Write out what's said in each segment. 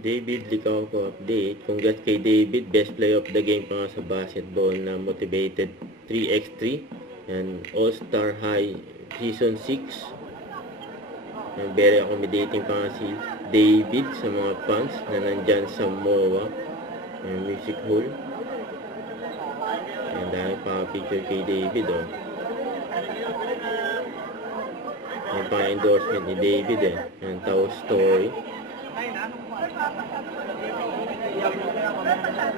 David Licauco update. Congrats kay David. Best player of the game pa nga sa basketball na motivated 3x3. And All-Star High Season 6. And very accommodating pa nga si David sa mga fans na nandyan sa MOA Music Hall. And dahil pa picture kay David, oh. May pa endorsement ni David, eh. Ang Tao Story.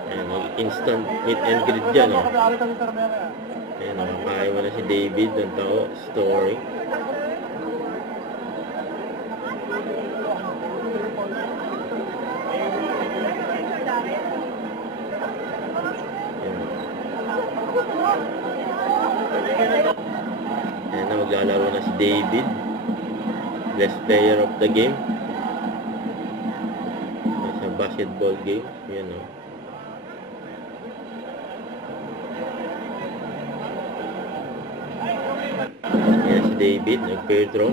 Ayan, instant meet and greet dyan, oh. Ayan, nakakain mo na si David ng Tao Story. Ayan na, maglalaro na si David. Best player of the game. Sa basketball game. Yan, o. Ayan si David, nag-pair throw.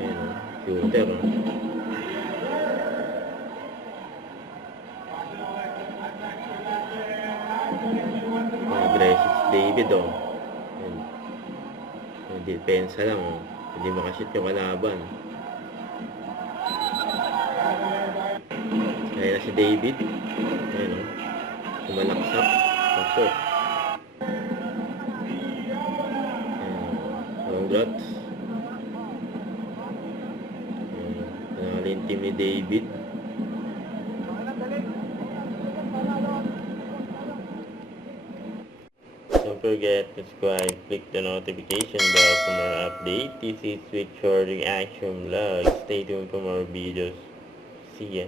Ayan, o. Shooter, o. Aggressive si David, o. Depensa lang, oh. Hindi makashoot yung kalaban. Kaya na si David. Ayan, oh. Sumalaksak. Pasok. Ayan. Congrats. Nanalo yung team ni David. Don't forget to subscribe, click the notification bell for more updates. This is Switch Short Reaction Vlog. Stay tuned for more videos. See ya.